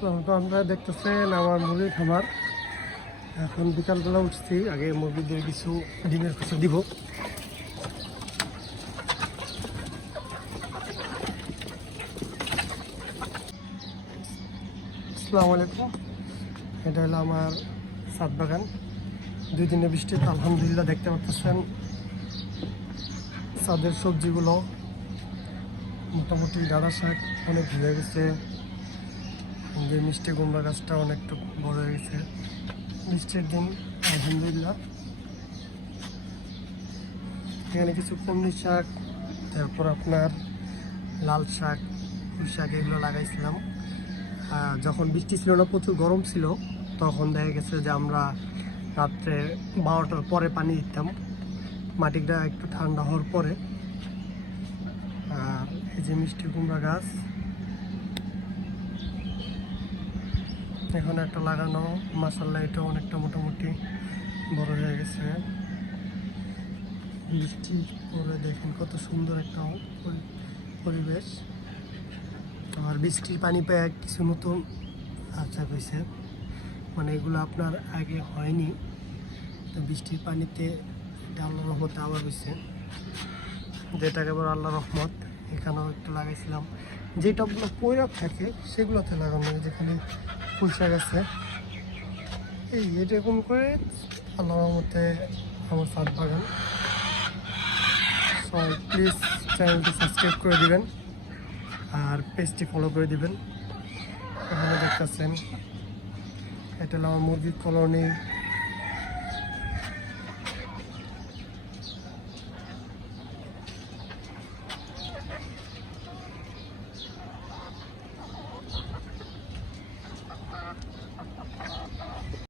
তো আপনারা দেখতেছেন আমার মুরগির খামার। এখন বিকালবেলা উঠছি, আগে মুরগিদের কিছু ডিমের কিছু দিব। আসসালামু আলাইকুম। এটা হলো আমার ছাদ বাগান। 2 দিনে বৃষ্টিতে আলহামদুলিল্লাহ দেখতে পাচ্ছেন ছাদের সবজিগুলো মোটামুটি ডাঁড়া শাক অনেক হয়ে গেছে। যে মিষ্টি কুমড়া গাছটা অনেকটা বড় হয়ে গেছে বৃষ্টির দিন আলহামদুলিল্লাহ। এখানে কিছু কলমি শাক, তারপর আপনার লাল শাক, পুঁই শাক এগুলো লাগাইছিলাম। যখন বৃষ্টি ছিল না, প্রচুর গরম ছিল, তখন দেখা গেছে যে আমরা রাত্রে 12টার পরে পানি দিতাম, মাটিটা একটু ঠান্ডা হওয়ার পরে। আর এই যে মিষ্টি কুমড়া গাছ এখন একটা লাগানো, মাশাআল্লাহ এটা অনেকটা মোটামুটি বড় হয়ে গেছে। বৃষ্টি পরে দেখেন কত সুন্দর একটা পরিবেশ। আর বৃষ্টির পানি পেয়ে কিছু নতুন আচ্ছা হয়েছে, মানে এগুলো আপনার আগে হয়নি, তো বৃষ্টির পানিতে এটা আল্লাহ রহমতে আবার হয়েছে, যেটাকে বড় আল্লাহ রহমত। এখানেও একটু লাগাইছিলাম, যে টবগুলো পয়রা থাকে সেগুলোতে লাগানো, যেখানে পুঁই শাক আছে। এই এরকম করে আল্লাহ রহমতে আমার ছাদ বাগান। সো প্লিজ চ্যানেলটি সাবস্ক্রাইব করে দিবেন আর পেজটি ফলো করে দিবেন। এখানে দেখতেছেন এটা হলো আমার মুরগির কলোনি।